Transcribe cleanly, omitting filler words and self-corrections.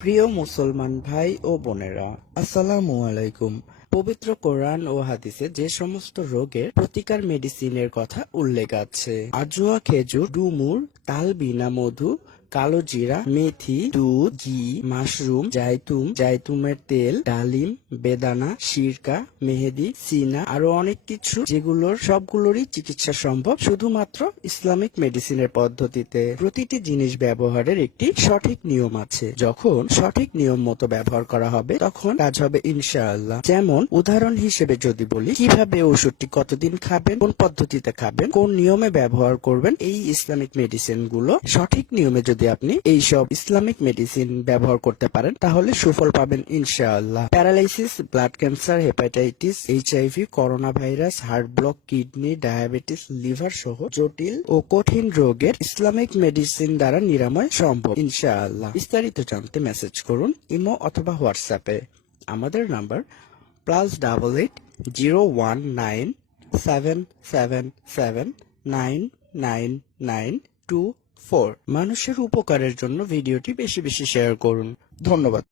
প্রিয় মুসলমান ভাই ও বোনেরা, আসসালামু আলাইকুম। পবিত্র কোরআন ও হাদিসে যে সমস্ত রোগের প্রতিকার মেডিসিনের কথা উল্লেখ আছে, আজওয়া খেজুর, ডুমুর, তালবিনা মধু, কালো জিরা, মেথি, দুধ, ঘি, মাশরুম, জাইতুমের তেল, ডালিম, বেদানা, সিরকা, মেহেদি, সিনা, আরো অনেক কিছু, যেগুলোর সবগুলোরই চিকিৎসা সম্ভব শুধুমাত্র ইসলামিক মেডিসিনের পদ্ধতিতে। প্রতিটি জিনিস ব্যবহারের একটি সঠিক নিয়ম আছে। যখন সঠিক নিয়ম মতো ব্যবহার করা হবে তখন কাজ হবে ইনশাআল্লাহ। যেমন উদাহরণ হিসেবে যদি বলি, কিভাবে ওষুধটি কতদিন খাবেন, কোন পদ্ধতিতে খাবেন, কোন নিয়মে ব্যবহার করবেন, এই ইসলামিক মেডিসিন গুলো সঠিক নিয়মে যদি আপনি এই সব ইসলামিক মেডিসিন ব্যবহার করতে পারেন তাহলে সুফল পাবেন ইনশাআল্লাহ। Paralysis, blood cancer, hepatitis, HIV, corona virus, heart block, kidney, diabetes, liver সহ জটিল ও কঠিন রোগের ইসলামিক মেডিসিন দ্বারা নিরাময় সম্ভব ইনশাআল্লাহ। বিস্তারিত জানতে মেসেজ করুন ইমো অথবা হোয়াটসঅ্যাপে। আমাদের নাম্বার +881019777999924। মানুষের উপকারের জন্য ভিডিওটি বেশি বেশি শেয়ার করুন। ধন্যবাদ।